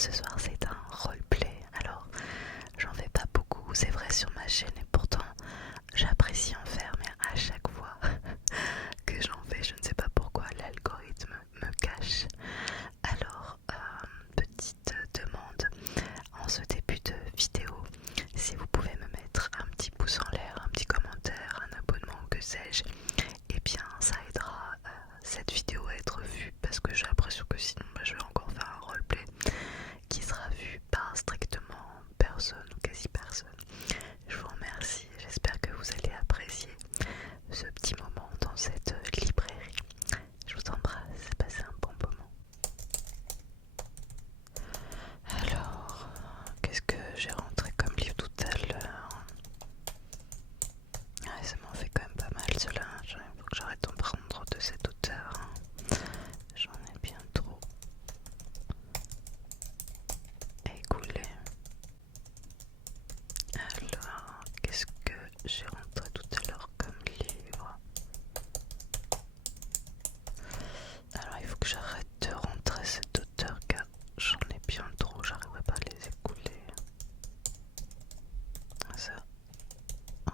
Ce soir c'est un roleplay, alors j'en fais pas beaucoup, c'est vrai sur ma chaîne et pourtant j'apprécie en faire, mais à chaque fois que j'en fais, je ne sais pas pourquoi l'algorithme me cache. Alors, petite demande en ce début de vidéo, si vous pouvez me mettre un petit pouce en l'air, un petit commentaire, un abonnement, que sais-je, et bien ça aidera cette vidéo à être vue parce que j'ai l'impression que sinon je vais encore faire un roleplay qui sera vu par strictement personne ou quasi personne. Je vous remercie, j'espère que vous allez apprécier ce petit moment dans cette librairie. Je vous embrasse, passez un bon moment. Alors, qu'est-ce que j'ai rentré comme livre tout à l'heure? Ah, ça m'en fait quand même pas mal cela. Il faut que j'arrête d'en prendre de cet auteur. J'en ai bien trop écoulé. Alors, qu'est-ce que j'ai rentré tout à l'heure comme livre? Alors, il faut que j'arrête de rentrer cet auteur car j'en ai bien trop, j'arriverai pas à les écouler.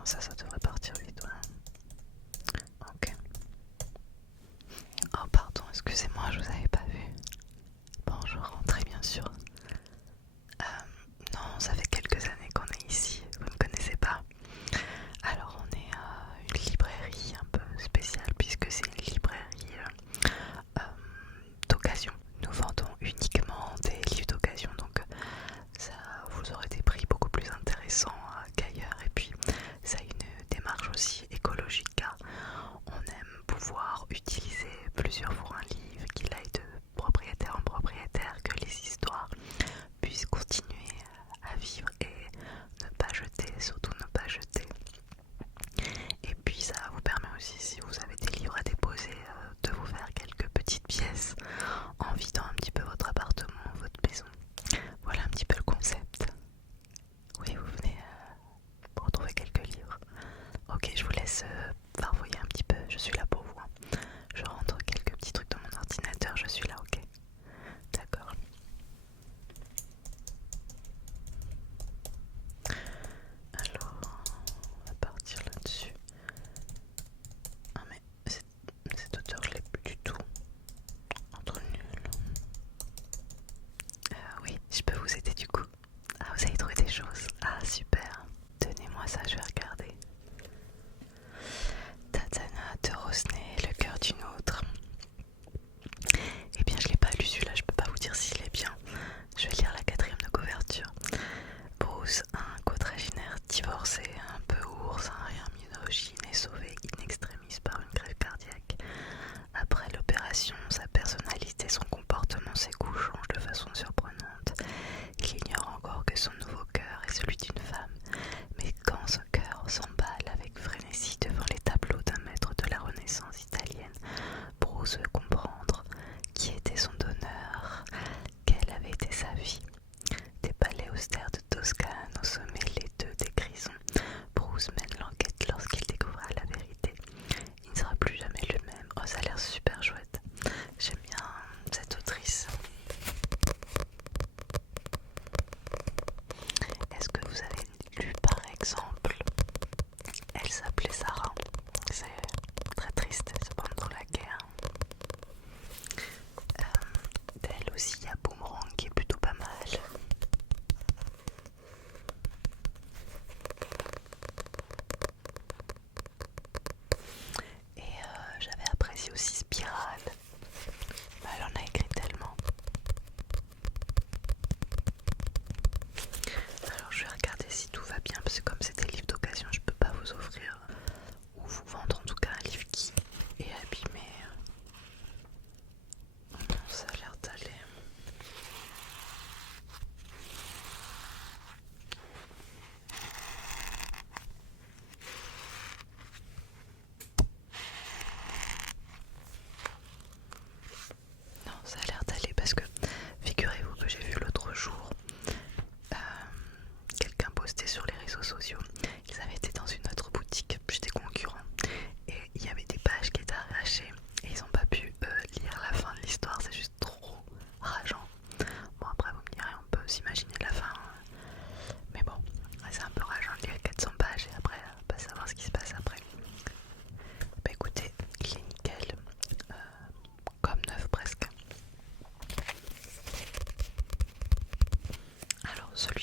Ça, ça devrait partir vite, ouais. Ok. Oh, pardon, excusez-moi, je vous avais pas vu. Bon, je rentre bien sûr. Non, ça fait quelques années qu'on est ici, vous ne connaissez pas. Alors, on est une librairie un peu spéciale puisque c'est une librairie d'occasion. Nous vendons uniquement des livres d'occasion, donc ça vous aurez des prix beaucoup plus intéressants qu'ailleurs. Et puis, ça a une démarche aussi écologique car on aime pouvoir utiliser plusieurs fois un livre, qu'il aille de propriétaire en propriétaire, que les histoires puissent continuer à vivre et ne pas jeter, surtout ne pas jeter. Et puis ça vous permet aussi, si vous avez des livres à déposer, de vous faire quelques petites pièces en vidant un petit peu votre appartement, votre maison. Voilà un petit peu le concept. Oui, vous venez retrouver quelques livres. Ok, je vous laisse farfouiller un petit peu, je suis là pour vous. Je rentre quelques petits trucs dans mon ordinateur, je suis là, ok. D'accord. Alors, on va partir là-dessus. Ah mais cet auteur je l'ai plus du tout. Entre nul.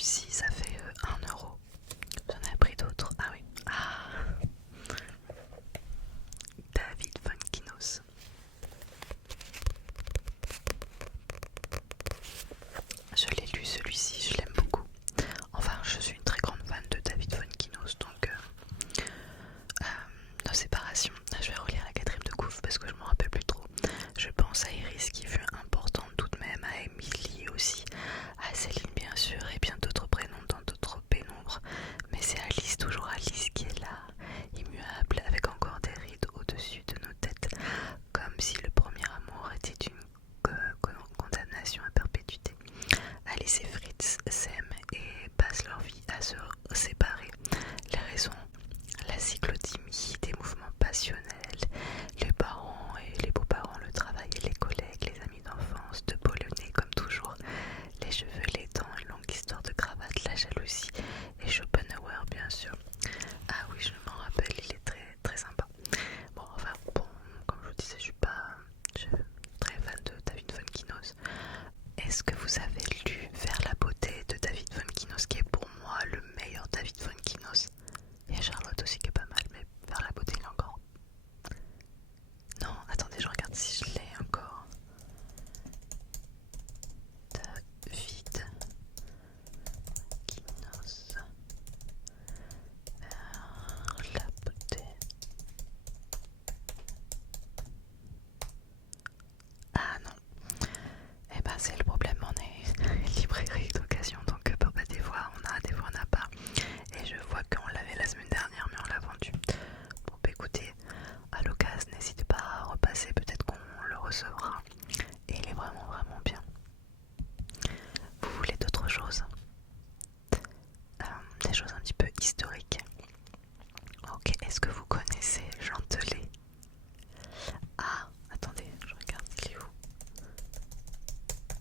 celui-ci, ça fait 1 euro. J'en ai pris d'autres. Ah oui. Ah, David Funkinos. Je l'ai lu celui-ci, je l'aime beaucoup. Enfin, je suis une très grande fan de David Funkinos, donc nos séparations. Je vais relire la quatrième de couve parce que je m'en rappelle plus trop. Je pense à Iris qui fut importante tout de même, à Emily aussi, à Céline bien sûr, et bien d'autres prénoms dans d'autres pénombres. Mais c'est Alice, toujours Alice, qui est là, immuable, avec encore des rides au-dessus de nos têtes, comme si le premier amour était une condamnation à perpétuité. Alice et Fritz s'aiment et passent leur vie à se séparer. Les raisons, la cyclothymie, des mouvements passionnels, les parents et les beaux-parents, le travail et les collègues, les amis d'enfance, de Polonais comme toujours, les cheveux, les dents, une longue histoire de cravate, la jalousie et Schopenhauer bien sûr. Ah oui, je m'en rappelle, il est très très sympa. Bon, enfin, bon, comme je vous disais, je suis très fan de David Funkinos. Est-ce que vous avez lu Vers la beauté de David Funkinos, qui est pour moi le meilleur David Funkinos? Il y a Charlotte aussi qui est pas mal, mais Vers la beauté, il est encore. Non, attendez, je regarde si je l'ai encore. David Funkinos. Vers la beauté. Ah non. Eh ben c'est le problème, on est librairie d'occasion, donc des fois on a, des fois on n'a pas. Et je vois qu'on l'avait la semaine dernière, mais on l'a vendu. Bon bah écoutez, à l'occasion, n'hésitez pas à repasser, peut-être qu'on le recevra. Et il est vraiment vraiment bien. Vous voulez d'autres choses? Des choses un petit peu historiques. Ok, est-ce que vous connaissez Jean Telet? Ah, attendez, je regarde, il est où?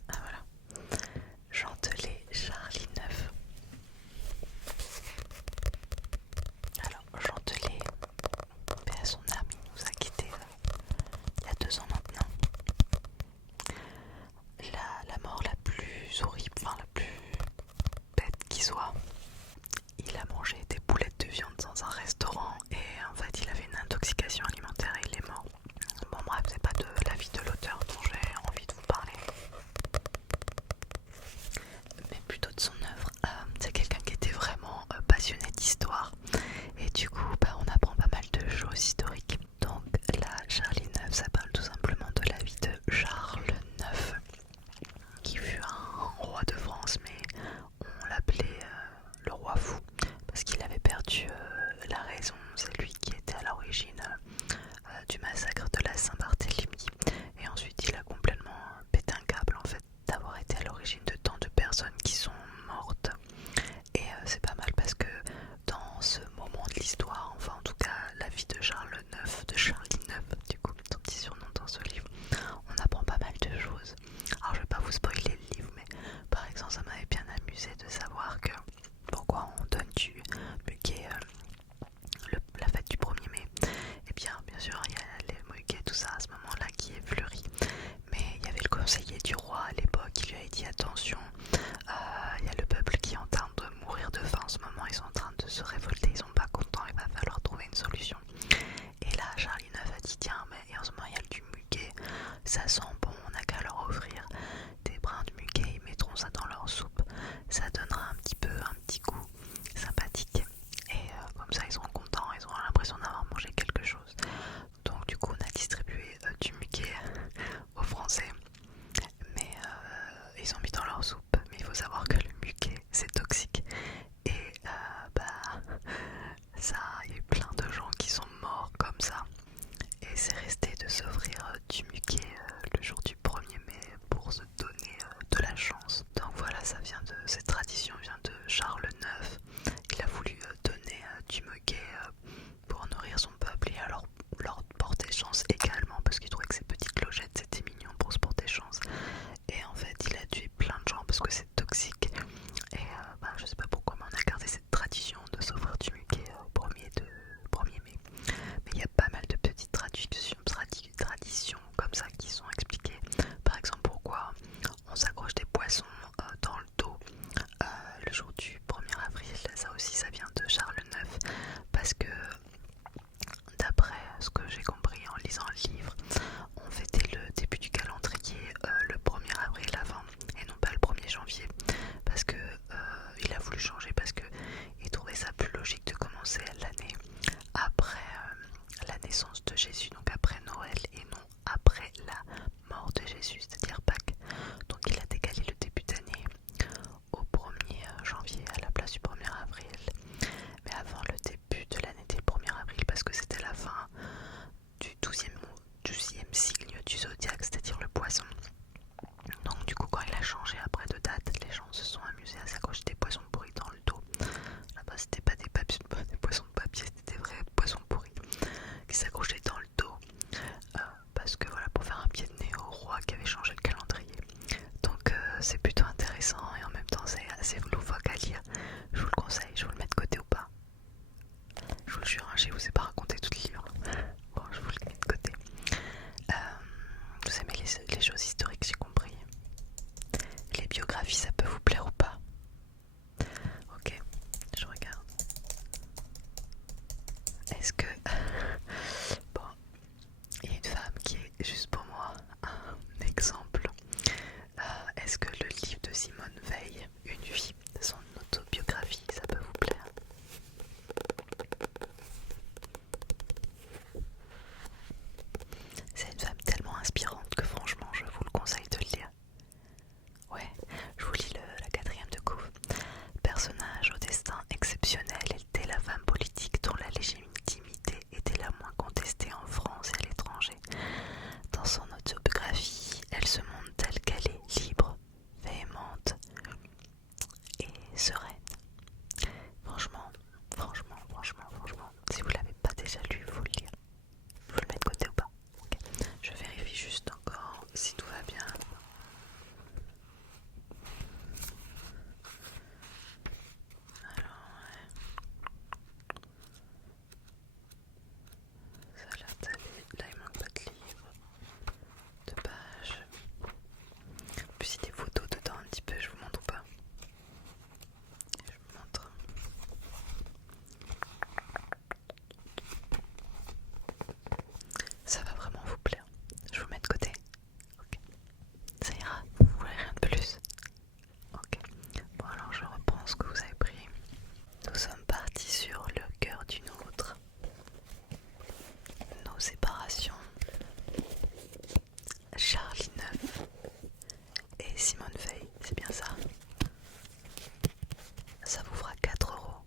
Ah voilà. Jean Telet, Charlie Neuf. Alors, Jean Telet, paix à son âme, il nous a quittés il y a 2 ans maintenant. La mort la plus horrible, enfin la plus bête qui soit. Il a mangé des boulettes de viande dans un restaurant et en fait il avait une intoxication alimentaire et il est mort. Bon bref, c'est pas de l'avis de l'auteur dont j'ai envie de vous parler, mais plutôt de son œuvre. C'est quelqu'un qui était vraiment passionné d'histoire et du coup on apprend pas mal de choses historiques. Donc là, Charlie IX, ça parle tout simplement de la vie de Charles IX, qui fut un roi c'est plutôt intéressant et en même temps c'est assez loufoque à lire. Je vous le conseille, je vous le mets de côté ou pas? Je vous le jure, hein, je vous ai pas raconté tout le livre. Bon, je vous le mets de côté. Vous aimez les choses historiques, j'ai compris. Les biographies, ça peut vous plaire ou pas? Ok, je regarde. Est-ce que... Bon, il y a une femme qui est juste pour moi un exemple. Est-ce que le livre de Simone Veil, Une vie, son autobiographie, ça peut vous plaire? C'est une femme tellement inspirante que franchement je vous le conseille de le lire. Ouais, je vous lis la quatrième de couve. Personnage au destin exceptionnel, elle était la femme politique dont la légitimité était la moins contestée en France et à l'étranger. Dans son autobiographie, elle se montre telle qu'elle est, libre, véhémente et sereine. Franchement, si vous l'avez pas déjà lu, il faut le lire. Vous le mettez de côté ou pas? Ok. Je vérifie juste encore si tout va bien. Alors, ouais. Ça a l'air d'aller. Là, il manque pas de livre. De pages. En plus, il y a des photos dedans un petit peu, je vous montre ou pas? Je vous montre. Ça va vraiment vous plaire. Je vous mets de côté. Ok. Ça ira. Vous voulez rien de plus? Ok. Bon, alors je reprends ce que vous avez pris. Nous sommes partis sur Le cœur d'une autre. Nos séparations. Charlie Neuf et Simone Veil, c'est bien ça? Ça vous fera 4 euros.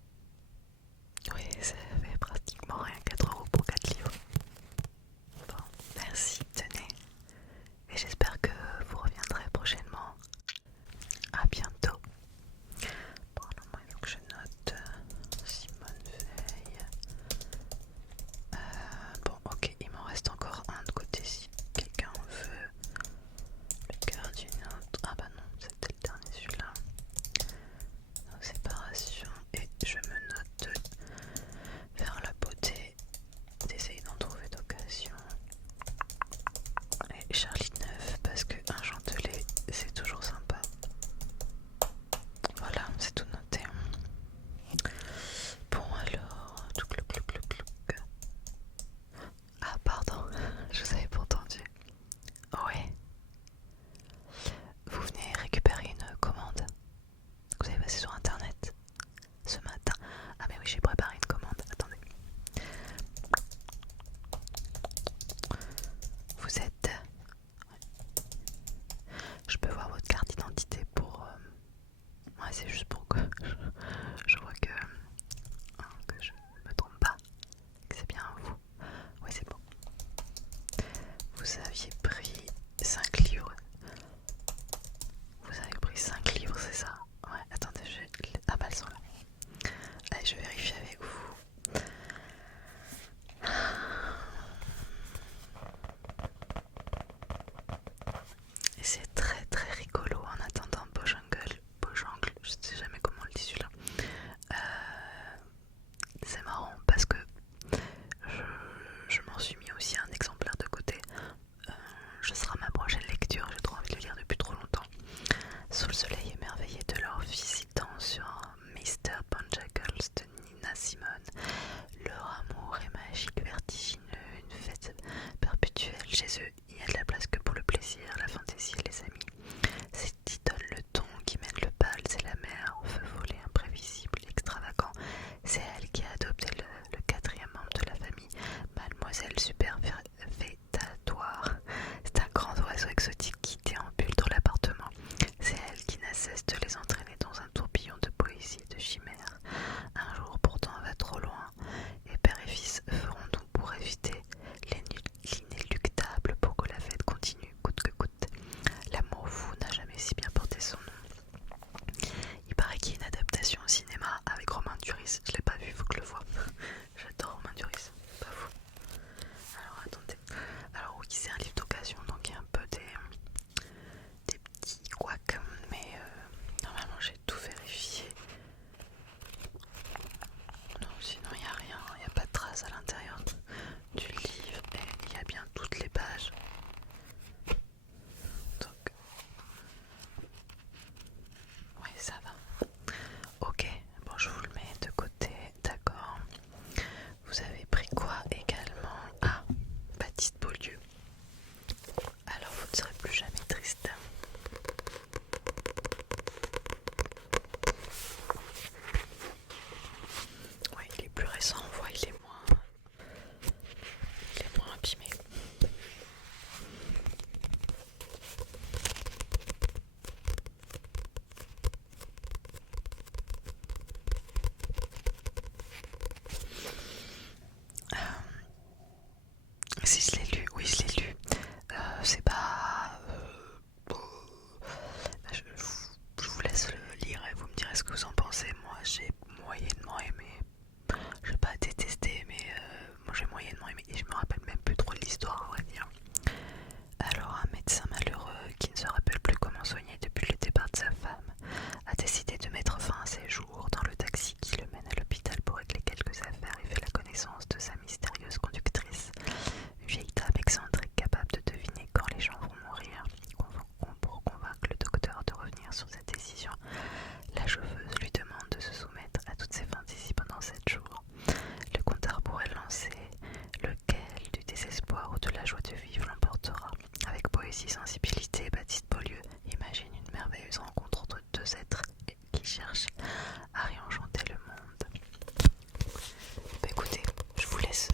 Oui, ça fait pratiquement rien, 4 euros pour 4 livres. Bon, merci, tenez. Et j'espère que vous reviendrez prochainement. À bientôt. Bon, alors moi, il faut que je note Simone Veil. Bon, ok, il m'en reste encore un de côté si quelqu'un veut. Le cœur d'une autre. Ah bah non, c'était le dernier celui-là. Nos séparations. Et je me note vers la beauté, d'essayer d'en trouver d'occasion. Et Charlie Neuf, parce que un chantelet, c'est toujours sympa. Voilà, c'est tout noté. Bon alors, tchouc. Ah pardon, je vous avais pas entendu. Ouais. Vous venez récupérer une commande. Vous avez passé sur internet ce matin. Ah mais oui, j'ai préparé une commande. Attendez. Vous êtes... Je peux voir votre carte d'identité pour... Ouais, c'est juste pour que je vois que je me trompe pas. Que c'est bien vous. Ouais, c'est bon. Vous aviez pris 5 livres. Vous avez pris 5 livres, c'est ça? Ouais, attendez, ah bah elles sont là. Allez, je vérifie avec vous. Et c'est très rigolo en attendant Bojangle, je sais jamais comment on le dit celui-là. C'est marrant parce que je m'en suis mis aussi un exemplaire de côté. Ce sera ma prochaine lecture, j'ai trop envie de le lire depuis trop longtemps. Sous le soleil émerveillé de leur visitant sur Mr. Bonjangles de Nina Simone. Leur amour est magique, vertigineux, une fête perpétuelle. Chez eux, il n'y a de la place que pour le plaisir, la fantaisie et les amis. C'est Titone le ton qui mène le bal, c'est la mère, feu follet, imprévisible, extravagant. C'est elle qui a adopté le quatrième membre de la famille, Mademoiselle Superfétatoire. C'est un grand oiseau exotique qui déambule dans l'appartement. C'est elle qui n'a cesse de les entraîner dans un tourbillon de poésie et de chimères. Un jour pourtant va trop loin, et père et fils feront tout pour éviter l'inéluctable pour que la fête continue coûte que coûte. L'amour fou n'a jamais si bien porté son nom. Il paraît qu'il y a une adaptation au cinéma avec Romain Duris. Je l'ai pas vu, faut que je le voie. J'adore Romain Duris, pas vous. Alors attendez. Alors oui, c'est un livre d'occasion, donc il y a un peu des petits couacs, chauffeuse lui demande de se soumettre à toutes ses fantaisies pendant 7 jours. Le compte à rebours est lancé, lequel du désespoir ou de la joie de vivre l'emportera. Avec poésie, sensibilité, Baptiste Beaulieu imagine une merveilleuse rencontre entre deux êtres qui cherchent à réenchanter le monde. Bah écoutez, je vous laisse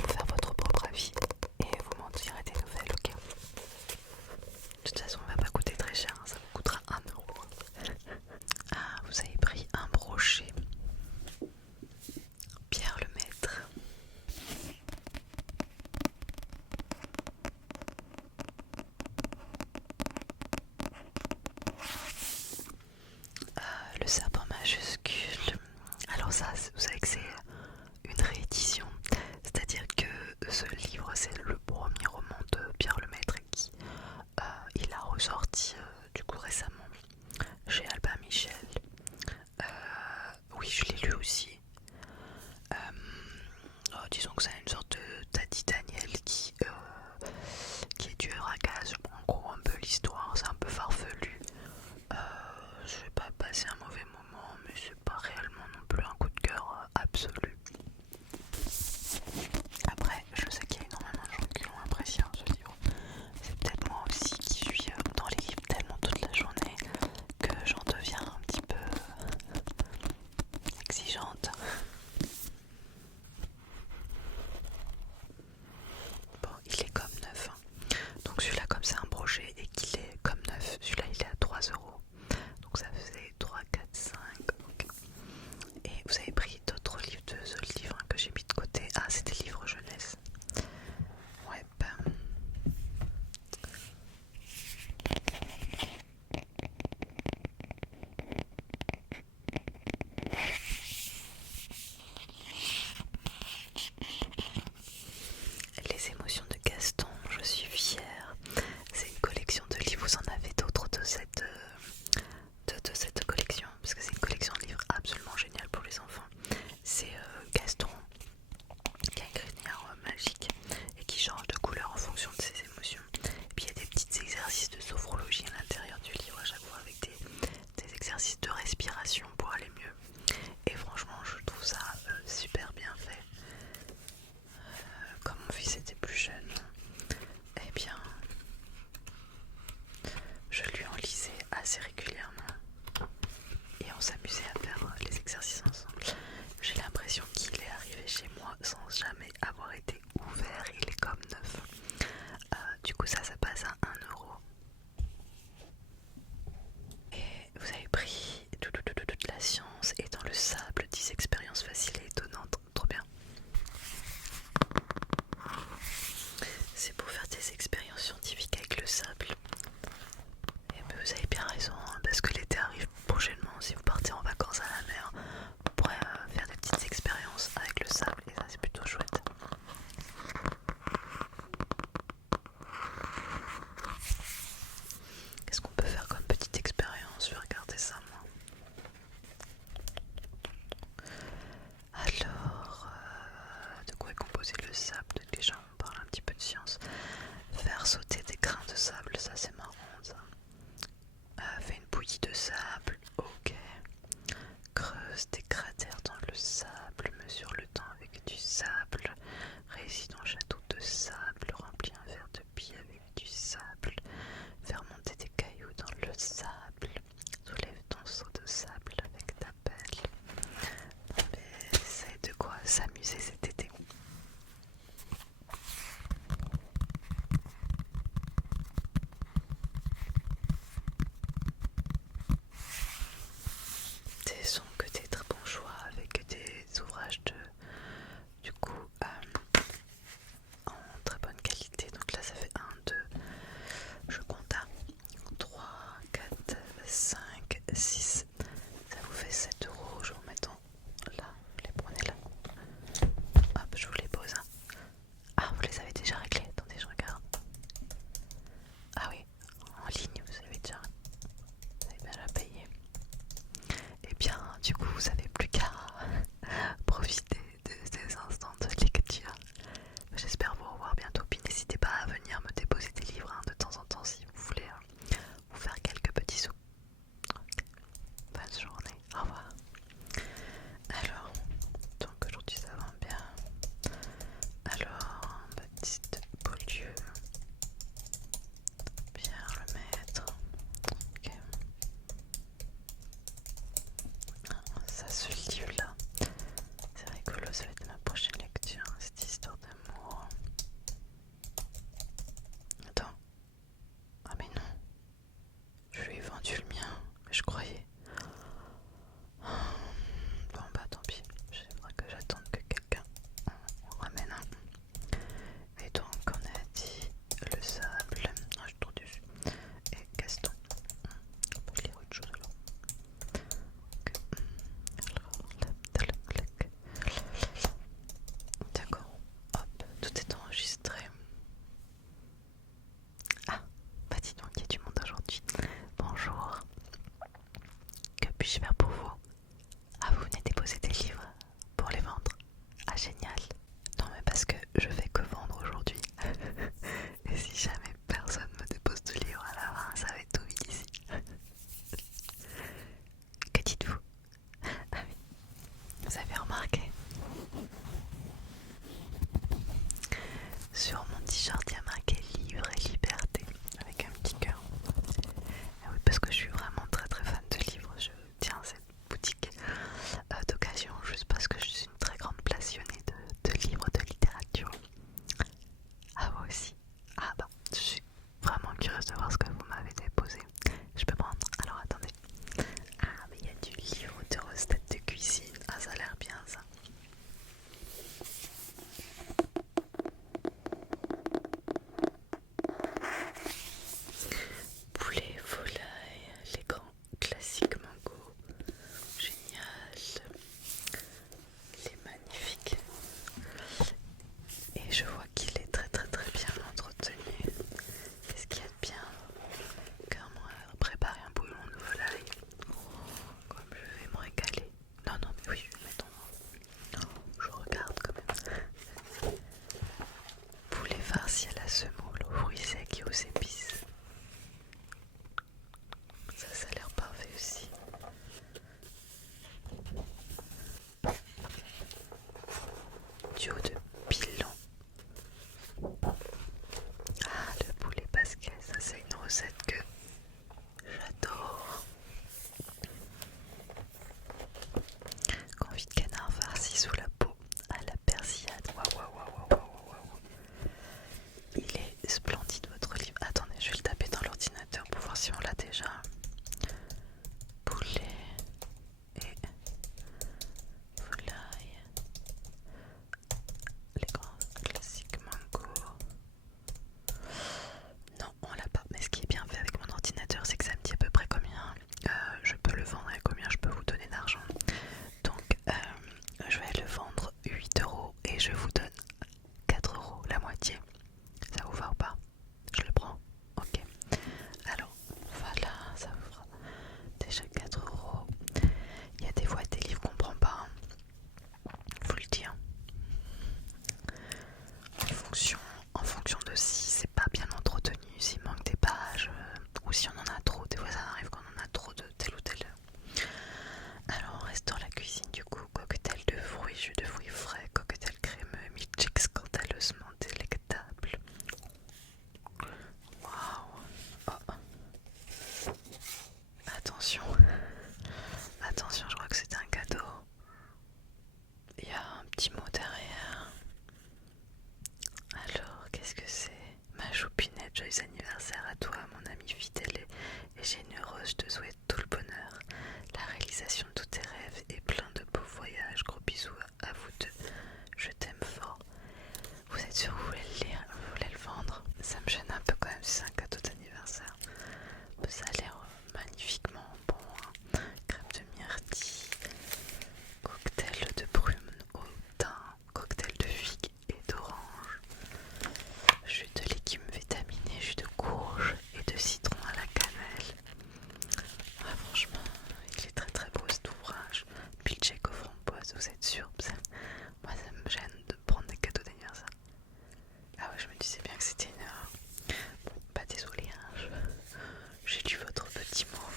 vous faire votre propre avis et vous m'en direz des nouvelles, ok? De toute façon, on va pas coûter très cher, hein, ça vous coûtera 1 €. Ah, vous avez pris un brochet. Pierre Lemaître. Le serpent majuscule. Alors ça, vous savez que c'est une réédition. C'est-à-dire que ce livre, c'est le premier roman de Pierre Lemaître qui il a ressorti du coup récemment chez Albin Michel. Oui, je l'ai lu aussi. Disons que c'est une sorte de Tati Daniel qui est tueur à gages. Bon, en gros, un peu l'histoire, c'est un peu farfelu. Je vais pas passer un mauvais moment, mais c'est pas réellement non plus un coup de cœur absolu. Après, je sais qu'il y a énormément de gens qui l'ont apprécié ce livre. C'est peut-être moi aussi qui suis dans les livres tellement toute la journée que j'en deviens un petit peu exigeante. Bon, il est comme neuf, hein. Donc celui-là, comme c'est un brochet et qu'il est comme neuf, celui-là il est à 3 €. Donc ça faisait 3, 4, 5. Okay. Et vous avez pris d'autres livres de ce livre que j'ai mis de côté. Ah, c'est des livres jeunesse. Ouais, ben... Les émotions de Gaston, je suis fière. C'est une collection de livres. Vous en avez d'autres de cette collection? Parce que c'est une collection de livres absolument géniale pour les enfants. C'est Gaston qui a une crinière magique et qui change de couleur en fonction de ses émotions. Et puis il y a des petits exercices de sophrologie à l'intérieur du livre à chaque fois avec des exercices de respiration pour aller mieux. Et franchement, je trouve ça super bien fait. Quand mon fils était plus jeune, eh bien, je lui en lisais assez régulièrement et on s'amusait à faire les exercices ensemble. J'ai l'impression qu'il est arrivé chez moi sans jamais avoir été ouvert, il est comme neuf. Du coup ça passe à 1 €. Et vous avez pris toute la science et dans le sable, 10 expériences faciles et étonnantes, trop bien. C'est pour faire des expériences scientifiques avec le sable. Et ben vous avez bien raison, hein, parce que l'été arrive prochainement. Si vous partez en vacances à la mer, vous pourrez faire des petites expériences avec le sable et ça c'est plutôt chouette. Qu'est-ce qu'on peut faire comme petite expérience? Je vais regarder ça moi. Alors, de quoi est composé le sable? Déjà on parle un petit peu de science. Faire sauter des grains de sable, ça c'est marrant ça. Fait une bouillie de sable, ok. Creuse des cratères dans le sable, mesure le temps avec du sable, réside en château de sable, remplis un verre de pie avec du sable, faire monter des cailloux dans le sable, soulève ton seau de sable avec ta pelle. Non mais c'est de quoi s'amuser cet été. Ce sont que des très bons choix avec des ouvrages du coup en très bonne qualité. Donc là ça fait 1, 2, je compte à 3, 4, 5, 6. Ça vous fait 7 €. Je vous remets là, vous les prenez là. Hop, je vous les pose. Ah, vous les avez déjà réglés? Attendez, je regarde. Ah oui, en ligne, vous avez déjà payé. Et bien, du coup, vous n'avez plus qu'à profiter de ces instants de lecture. J'espère vous revoir bientôt. Puis n'hésitez pas à venir me déposer des livres de temps en temps si vous voulez vous faire quelques petits sous. Ça a l'air magnifiquement bon, hein. Crème de myrtille, cocktail de prune au thym, cocktail de figue et d'orange, jus de légumes vitaminés, jus de courge et de citron à la cannelle. Ouais, franchement, il est très très beau cet ouvrage. Milkshake aux framboises, vous êtes sûr? Moi ça me gêne de prendre des cadeaux d'anniversaire. Ah ouais, je me disais bien que c'était une erreur. Bon, pas désolé, hein, j'ai lu votre petit mot.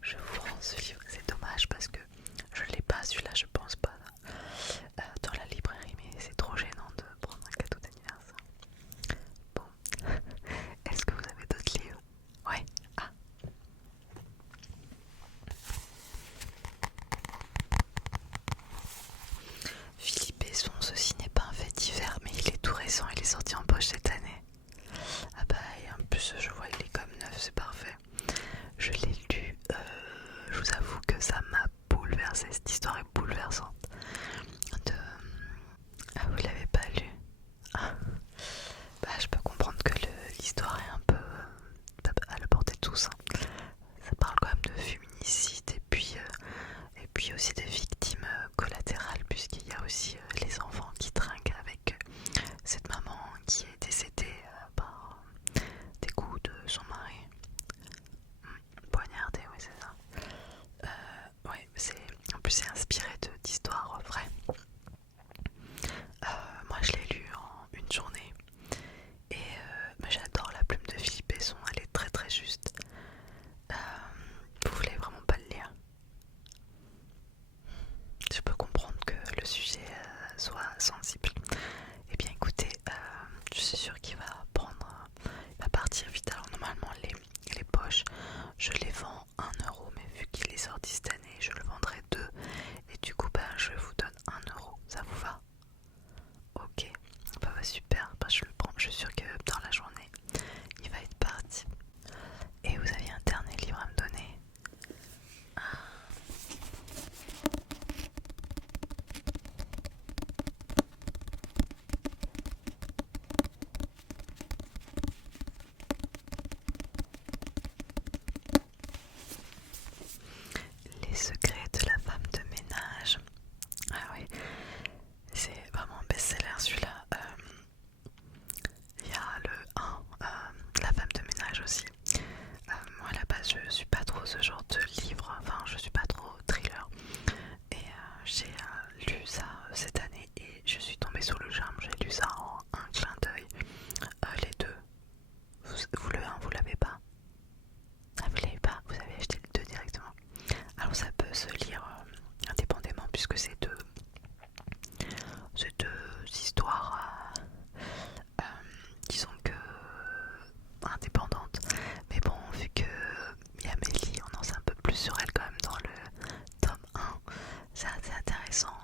Je vous rends ce livre. C'est dommage parce que je l'ai pas celui-là, je pense pas dans la librairie, mais c'est trop gênant de prendre un cadeau d'anniversaire. Bon, est-ce que vous avez d'autres livres? Ouais. Ah. Philippe Besson, ceci n'est pas un fait divers, mais il est tout récent, il est sorti en poche cette année. Ah bah, et en plus je vois il est comme neuf, c'est parfait. Je l'ai lu, je vous avoue que ça m'a bouleversée, cette histoire est bouleversante. Ah, vous l'avez pas lu? Ah. Bah, je peux comprendre que l'histoire est un peu à la portée de tous, hein. Ça parle quand même de féminicide et puis aussi des victimes collatérales, puisqu'il y a aussi les enfants qui trinquent avec cette maman qui est décédée par des coups de son mari. Poignardé, oui c'est ça. Ouais, en plus c'est inspiré d'histoires vraies. Moi je l'ai lu en une journée et j'adore la plume de Philippe Besson, elle est très très juste. Vous voulez vraiment pas le lire? Je peux comprendre que le sujet soit sensible. Eh bien écoutez, je suis sûre qu'il va il va partir vite. Alors normalement les poches, je les vends 1€, mais vu qu'il est sorti cette année, je le vendrai 2. Et du coup, je vous donne 1€. Ça vous va? Ok, bah, super, je le prends. Je suis sûre que dans la journée, il va être parti. Et vous aviez un dernier livre à me donner? Les secrets de la femme de ménage. Ah oui, c'est vraiment un best-seller celui-là. Il y a le 1, la femme de ménage aussi. Moi à la base je suis pas trop ce genre de livre, enfin je suis pas trop thriller. Et j'ai lu ça cette année et je suis tombée sous le charme. J'ai lu ça en un clin d'œil. Les deux. Vous le 1, vous l'avez pas? Ah, vous l'avez pas? Vous avez acheté le 2 directement? Alors ça peut se lire indépendamment puisque c'est deux histoires disons que indépendantes. Mais bon, vu que il y a Mélie, on en sait un peu plus sur elle quand même dans le tome 1. C'est assez intéressant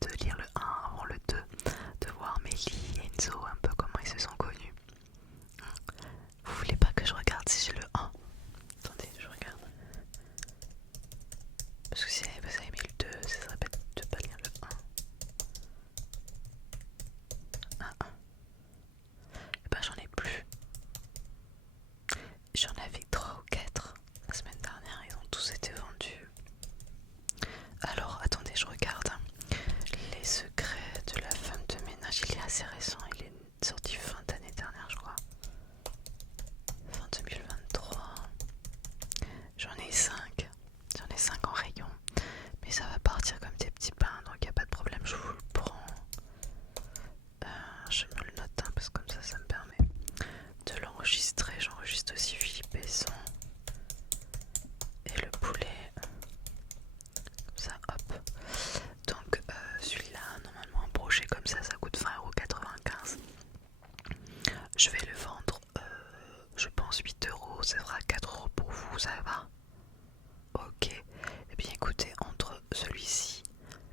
de lire le 1 avant le 2, de voir Mélie et Enzo un peu comment ils se sont connus. Vous voulez pas que je regarde si j'ai le 1? Attendez, je regarde. Parce que si vous avez mis le 2, ça serait bête de pas lire le 1. 1. Et ben j'en ai plus. J'en avais 3 ou 4 la semaine dernière, ils ont tous été vendus. Alors attendez, je regarde. Les secrets de la femme de ménage, il est assez récent, il est sorti fin d'année dernière je crois. Fin 2023. J'en ai 5. J'en ai 5 en rayon. Mais ça va partir comme des petits pains, donc il n'y a pas de problème, je vous le prends. Je me le note parce que comme ça me permet de l'enregistrer. J'enregistre aussi Philippe Besson et le poulet. Comme ça, hop. Donc celui-là, normalement un brochet comme ça coûte 20,95€. Je vais le vendre, je pense 8€, ça fera 4€ pour vous, ça va? Ok, et bien écoutez, entre celui-ci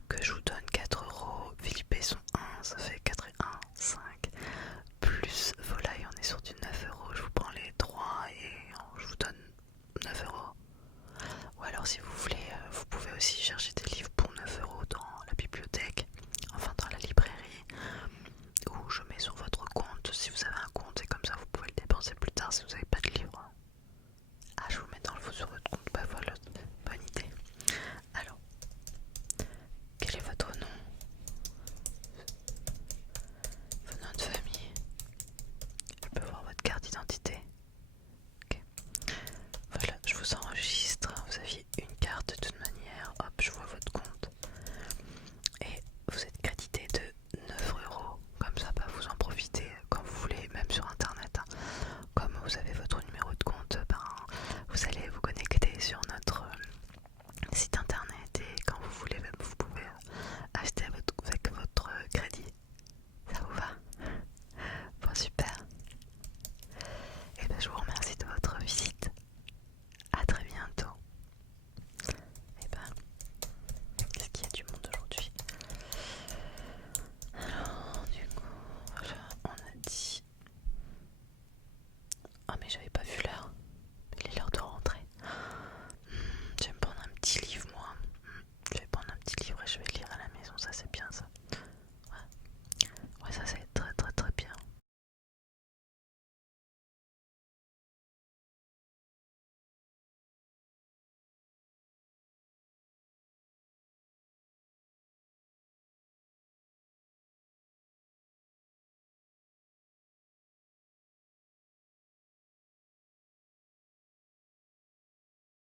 que je vous donne 4€, Philippe Besson 1, ça fait 4 et 1, 5, plus volaille, on est sur du 9€, je vous prends les 3 et je vous donne 9€. Ou alors si vous voulez, vous pouvez aussi chercher des livres